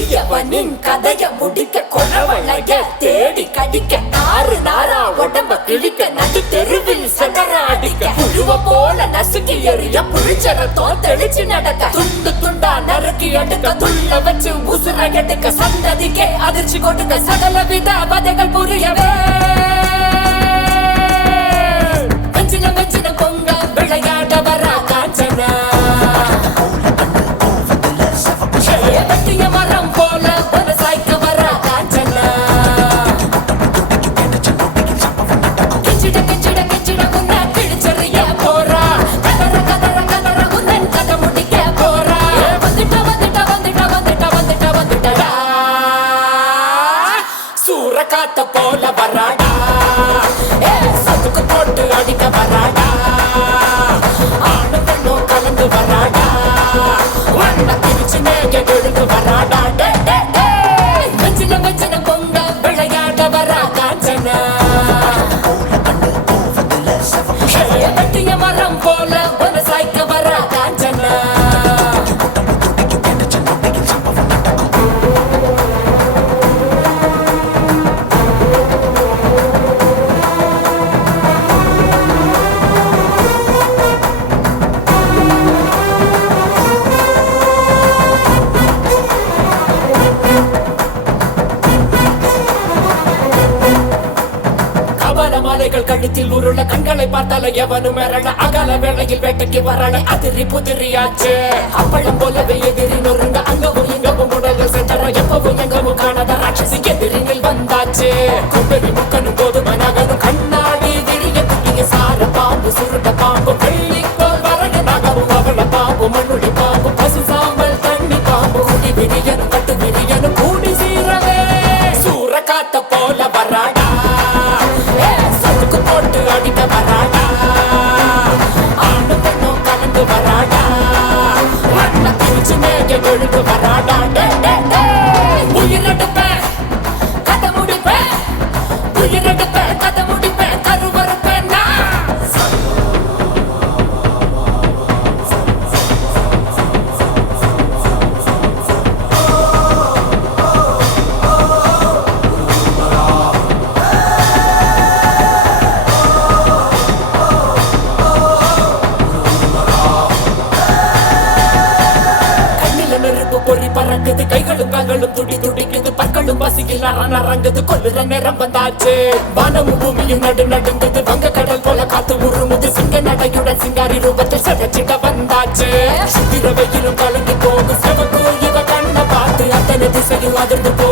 கொடியவனின் கதைய முடிக்க கொணவளைய தேடி கடிக்க நாறு நாரா உடம்ப கிழிக்க நடு தெருவில் சதற அடிக்க புழுவ போல நசுக்கி எறிய புளிச்சரத்தோ தெளிச்சு நடக்க துண்டு துண்டா நறுக்கி எடுக்க துள்ள வச்சு உசுர எடுக்க சந்ததிக்கே அதிர்ச்சி கொடுக்க சகல வித வதைகள் புரியவே வெஞ்சின பொங்க விளையாட வர காஞ்சனா வெட்டிய மரம் போல ஒரு சாய்க்க வர காஞ்சனா கிச்சிட உன்ன கிழிச்சறிய போறா கதற உன்னன் கதை முடிக்க போறா வந்துட்டா சூற காத்த போல வராடா சதுக்கு போட்டு அடிக்க வராடா ஆணு பெண்ணும் கலந்து வராடா வண்ண பிரிச்சு மேக எழுந்து வராடா வெஞ்சின பொங்க விளையாட வரா காஞ்சனா வெட்டிய மரம் போல ஒரு சாய்க்க வரா காஞ்சனா மாலைகள் கழுத்தில் உருள கண்களை பார்த்தால எவனும் மிரள அகல வேளையில் வேட்டைக்கு வரல அதிரி புதிரியாச்சு அப்பளம் போலவே எதிரி நொறுங்க அங்கவும் இங்கவும் உடல்கள் செத்தர எப்பவும் எங்கவும் காணாத ராட்சசி எதிரினில் வந்தாச்சு கும்பெரி முக்கனும் கோதுமை நகரும் கண்ணாடி விரிய குட்டிய சார பாம்பு சுருட்ட பாம்பு வெள்ளிக்கோள் வரைய நகவும் அவள பாம்பு மண்ணுடி பாம்பு பசு சாம்பல் தண்ணி பாம்பு குடி விரியனும் கட்டு விரியனும் கூடி சீரவே சூற காத்த போல வராடா போட்டு அடிக்க வராடா ஆணு பெண்ணும் கலந்து வராடா வண்ண பிரிச்சு மேக எழுந்து வராடா உயிரெடுப்பேன் கதை முடிப்பேன் உயிரெடுப்பேன் கதை முடிப்பேன் கருவறுப்பேன் பொறி பறக்குது கைகளும் கால்களும் துடி துடிக்குது பற்களும் பசியில் நரங்குது கொல்லுற நேரம் வந்தாச்சு வானமும் பூமியும் நடுங்குது வங்க கடல் போல காத்து உருமுது சிங்க நடையுடன் சிங்காரி ரூபத்தில் சதச்சிட வந்தாச்சு சுத்திர வெயிலும் கலந்து போகும் செவக்கு இவ கண்ண பார்த்து அத்தனை திசையும் அதிர்ந்து போ